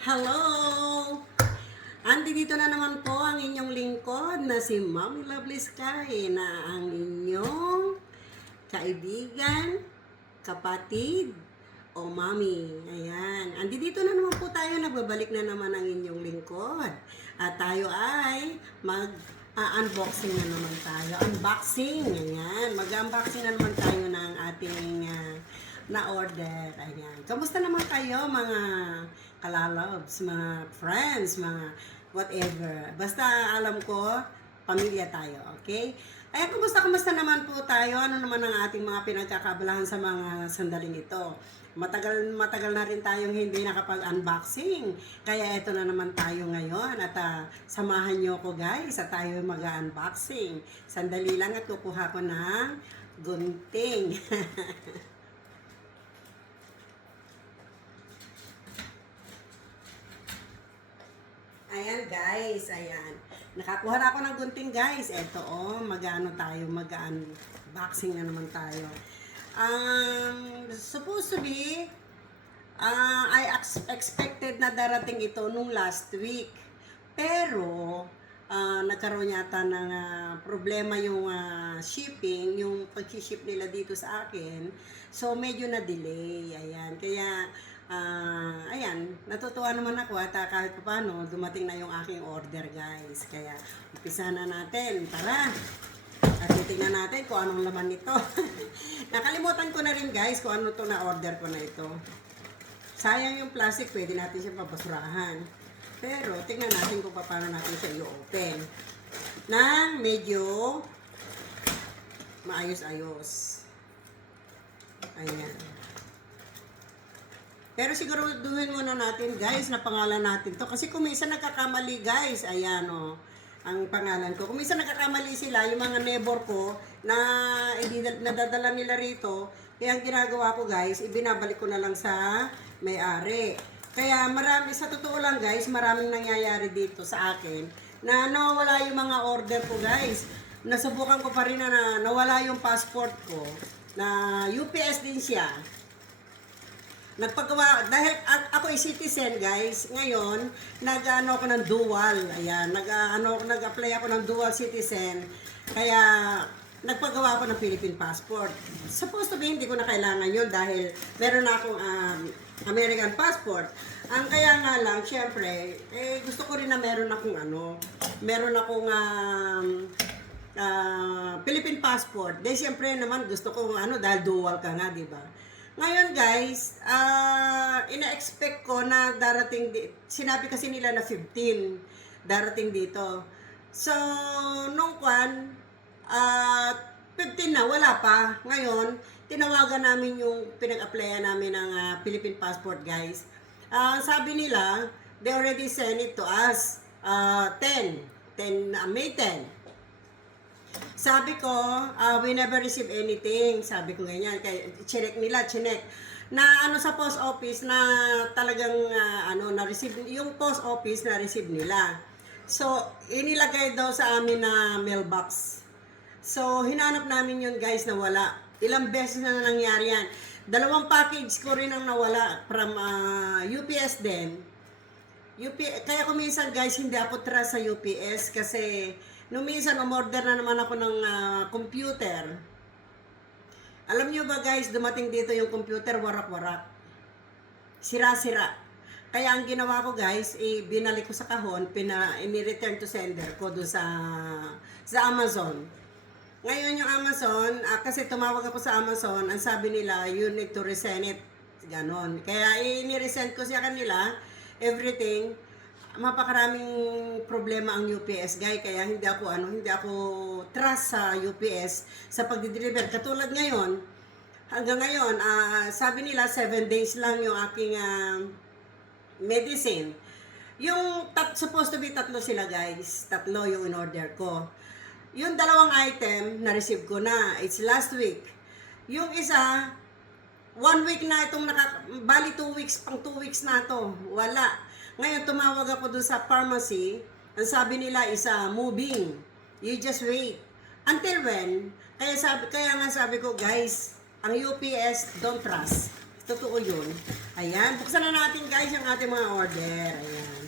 Hello! Andi dito na naman po ang inyong lingkod na si Mommy Lovely Sky na ang inyong kaibigan, kapatid, o mami. Ayan. Andi dito na naman po tayo. Nagbabalik na naman ang inyong lingkod. At tayo ay mag ah, unboxing na naman tayo. Unboxing. Ayan. Mag-unboxing na naman tayo ng ating ah, na-order. Ayan. Kamusta naman kayo mga kalalabs, mga friends, mga whatever. Basta alam ko, pamilya tayo. Okay? Ay, kumusta, kumusta naman po tayo? Ano naman ang ating mga pinagkakabalahan sa mga sandaling ito? Matagal, matagal na rin tayong hindi nakapag-unboxing. Kaya ito na naman tayo ngayon. At ah, samahan nyo ko guys at tayo mag-unboxing. Sandali lang at kukuha ko ng gunting. Ayan guys, ayan. Nakakuha na ako ng gunting guys. Eto oh, mag-ano tayo, mag-unboxing na naman tayo. Um, supposed to be, uh, I ex- expected na darating ito nung last week. Pero, ah, nagkaroon yata ng ah, problema yung ah, shipping, yung pag-ship nila dito sa akin. So, medyo na-delay. Ayan. Kaya, ah, ayan, natutuwa naman ako at ah, kahit pa paano, dumating na yung aking order, guys. Kaya, umpisa na natin. Tara! At titingnan natin kung anong laman nito. Nakalimutan ko na rin, guys, kung ano to na-order ko na ito. Sayang yung plastic, pwede natin siya papasurahan. Pero, tingnan natin kung paano natin siya i-open. Nang medyo maayos-ayos. Ayan. Pero siguro duhin muna natin, guys, na pangalan natin to. Kasi kung minsan nagkakamali, guys, ayan o, ang pangalan ko. Kung minsan nagkakamali sila, yung mga neighbor ko, na ididal- nadadala nila rito, kaya ang ginagawa ko, guys, ibinabalik ko na lang sa may-ari. Kaya marami, sa totoo lang, guys, maraming nangyayari dito sa akin, na nawawala yung mga order ko, guys. Nasubukan ko pa rin na, na nawala yung passport ko, na UPS din siya. Nagpagawa, dahil ako ay citizen guys, ngayon, nag-ano ako ng dual, ayan, nag, ano, nag-apply ako ng dual citizen, kaya nagpagawa ako ng Philippine passport. Supposed to be, hindi ko na kailangan yun dahil meron na akong um, American passport. Ang kaya nga lang, syempre, eh, gusto ko rin na meron akong ano, meron akong um, ah, Philippine passport. Dahil siyempre naman gusto ko ano dahil dual ka nga, di ba? Ngayon guys, ah ina-expect ko na darating di- sinabi kasi nila na 15 darating dito. So, nung kwan, ah 15 na, wala pa. Ngayon, tinawagan namin yung pinag-applyan namin ng ah, Philippine passport, guys. Ah, sabi nila, they already sent it to us. ah 10. 10, ah, May 10. Sabi ko, ah, we never receive anything. Sabi ko ganyan. Kaya, chinek nila, chinek. Na ano sa post office na talagang ah, ano na receive yung post office na receive nila. So, inilagay daw sa amin na mailbox. So, hinanap namin yun guys na wala. Ilang beses na nangyari yan. Dalawang package ko rin ang nawala from ah, UPS din. UP, kaya ko minsan guys, hindi ako trust sa UPS kasi nung minsan umorder na naman ako ng ah, computer. Alam nyo ba guys, dumating dito yung computer, warak-warak. Sira-sira. Kaya ang ginawa ko guys, eh, binalik ko sa kahon, pina, ini-return to sender ko doon sa, sa Amazon. Ngayon yung Amazon, ah, kasi tumawag ako sa Amazon, ang sabi nila, you need to resend it. Ganon. Kaya ini-resend ko sa kanila, everything. Mapakaraming problema ang UPS guy, kaya hindi ako ano, hindi ako trust sa UPS sa pagdi-deliver. Katulad ngayon, hanggang ngayon, ah, sabi nila 7 days lang yung aking ah, medicine. Yung tat, supposed to be tatlo sila guys. Tatlo yung in-order ko. Yung dalawang item, na-receive ko na. It's last week. Yung isa, one week na itong naka, bali two weeks, pang two weeks na to. Wala. Ngayon, tumawag ako dun sa pharmacy. Ang sabi nila isa, moving. You just wait. Until when? Kaya, sabi, kaya nga sabi ko, guys, ang UPS, don't trust. Totoo yun. Ayan, buksan na natin guys yung ating mga order. Ayan.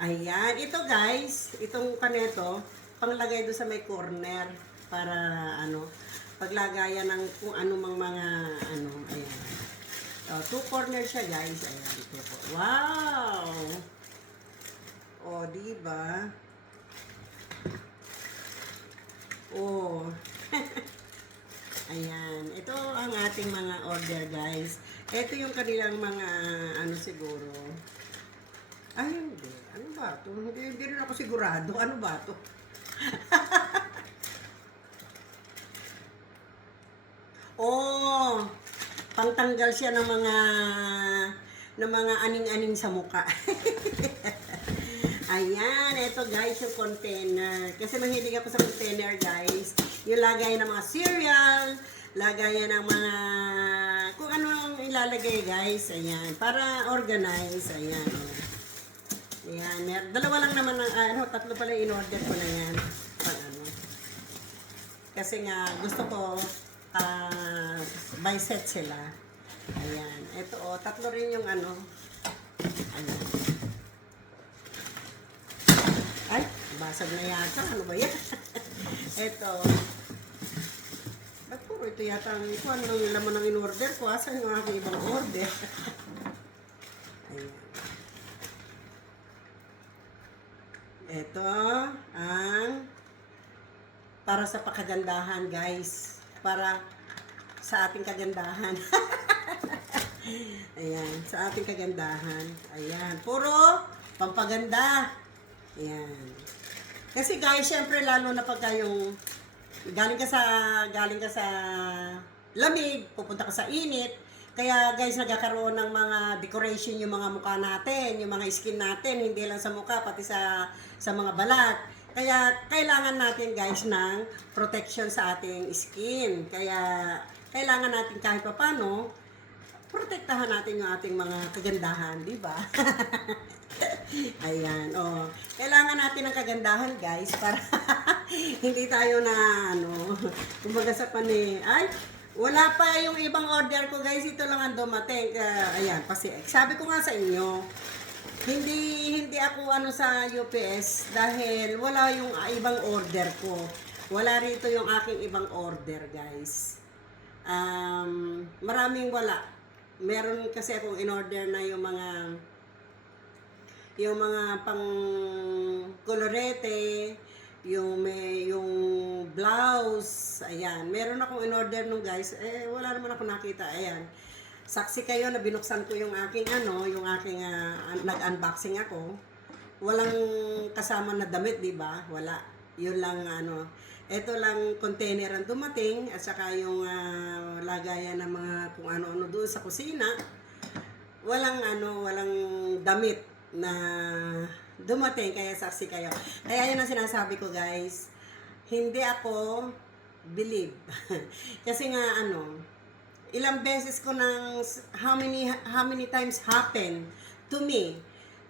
Ayan, ito guys, itong kaneto, panglagay doon sa may corner para ano, paglagayan ng kung ano mang mga ano, ayan. Oh, two corner siya guys. Ayan, ito po. Wow! Oh, di ba? Oh. Ayan. Ito ang ating mga order, guys. Ito yung kanilang mga, ano siguro. Ay, hindi. Ano ba ito? Hindi, hindi rin ako sigurado. Ano ba ito? oh, pangtanggal siya ng mga ng mga aning-aning sa muka. Ayan, ito guys yung container. Kasi mahilig ako sa container guys. Yung lagay ng mga cereal, lagay ng mga kung ano ilalagay guys. Ayan, para organize. Ayan. Ayan, mer dalawa lang naman ang ano, tatlo pala in-order ko na yan. Ano. Kasi nga gusto ko ah by set sila. Ayan, ito oh, tatlo rin yung ano. Ayan. Ay, basag na yata. Ano ba yan? Ito. Ba't puro ito yata ang ito? Ano yung laman ng in-order ko? Asan yung aking ibang order? Ayan. Ito ang para sa pakagandahan, guys. Para sa ating kagandahan. Ayan, sa ating kagandahan. Ayan, puro pampaganda. Ayan. Kasi guys, syempre lalo na pagka yung galing ka sa galing ka sa lamig, pupunta ka sa init, kaya guys, nagkakaroon ng mga decoration yung mga mukha natin, yung mga skin natin, hindi lang sa mukha, pati sa sa mga balat. Kaya kailangan natin guys ng protection sa ating skin. Kaya kailangan natin kahit pa paano, protektahan natin yung ating mga kagandahan, di ba? Ayan, oh. Kailangan natin ng kagandahan, guys, para hindi tayo na, ano, kumbaga sa pani, ay, wala pa yung ibang order ko, guys. Ito lang ang dumating. Uh, ayan, kasi, sabi ko nga sa inyo, hindi hindi ako ano sa UPS dahil wala yung ibang order ko. Wala rito yung aking ibang order, guys. Um, maraming wala. Meron kasi akong in-order na yung mga yung mga pang kolorete, yung may yung blouse, ayan. Meron akong in-order nung guys, eh wala naman ako nakita, ayan. Saksi kayo na binuksan ko yung aking ano, yung aking ah, nag-unboxing ako. Walang kasama na damit, 'di ba? Wala. Yun lang ano. Ito lang container ang dumating at saka yung ah, lagayan ng mga kung ano-ano doon sa kusina. Walang ano, walang damit na dumating kaya saksi kayo. Kaya yun ang sinasabi ko guys. Hindi ako believe. Kasi nga ano, ilang beses ko nang how many how many times happen to me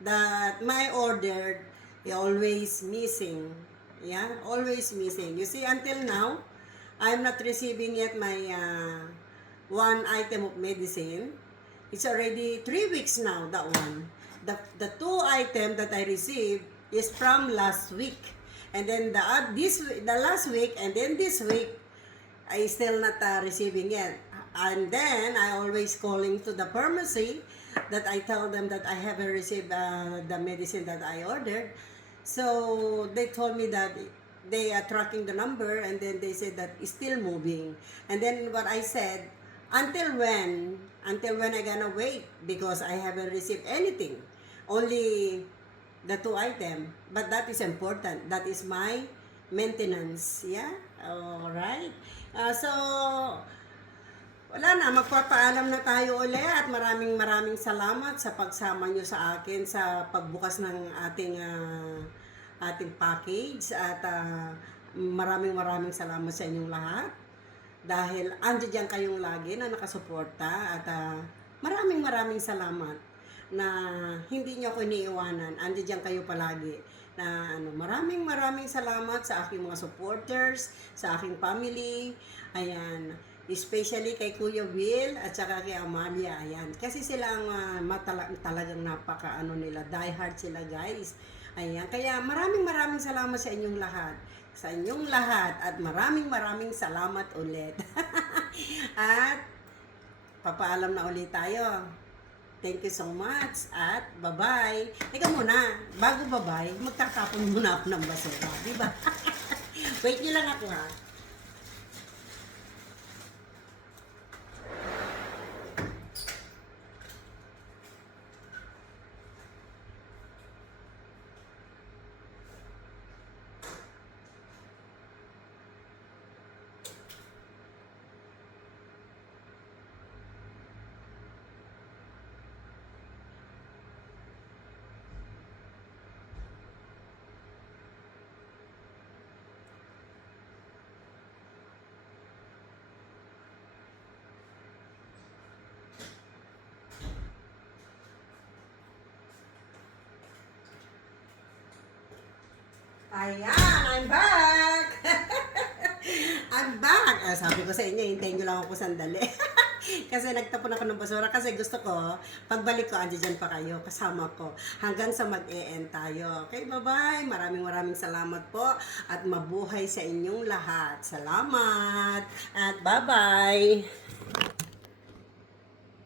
that my order is always missing. Yeah, always missing. You see, until now, I'm not receiving yet my uh, one item of medicine. It's already three weeks now, that one. The, the two item that I received is from last week. And then the uh, this the last week and then this week I still not uh, receiving it. And then I always calling to the pharmacy that I tell them that I haven't received uh, the medicine that I ordered. So they told me that they are tracking the number and then they said that it's still moving. And then what I said, until when? Until when I gonna wait? Because I haven't received anything. Only the two item. But that is important. That is my maintenance. Yeah? Alright. Uh, so, wala na, magpapaalam na tayo uli at maraming maraming salamat sa pagsama nyo sa akin sa pagbukas ng ating ah, ating package at ah, maraming maraming salamat sa inyong lahat dahil andyan kayong lagi na nakasuporta at ah, maraming maraming salamat na hindi nyo ako iniiwanan. Andyan kayo palagi na ano, maraming maraming salamat sa aking mga supporters, sa aking family. Ayan. Especially kay Kuya Will at saka kay Amalia. Ayan. Kasi sila ang ah, matala- talagang napaka ano nila. Die hard sila guys. Ayan. Kaya maraming maraming salamat sa inyong lahat. Sa inyong lahat. At maraming maraming salamat ulit. at papaalam na ulit tayo. Thank you so much at bye-bye. Teka muna, bago bye-bye, magtatapon muna ako ng basura, di ba? Wait nyo lang ako ha. Ayan, I'm back! I'm back! Ah, sabi ko sa inyo, hintayin nyo lang ako sandali. kasi nagtapon ako ng basura kasi gusto ko, pagbalik ko, andyan pa kayo, kasama ko. Hanggang sa mag-e-end tayo. Okay, bye-bye! Maraming maraming salamat po at mabuhay sa inyong lahat. Salamat! At bye-bye!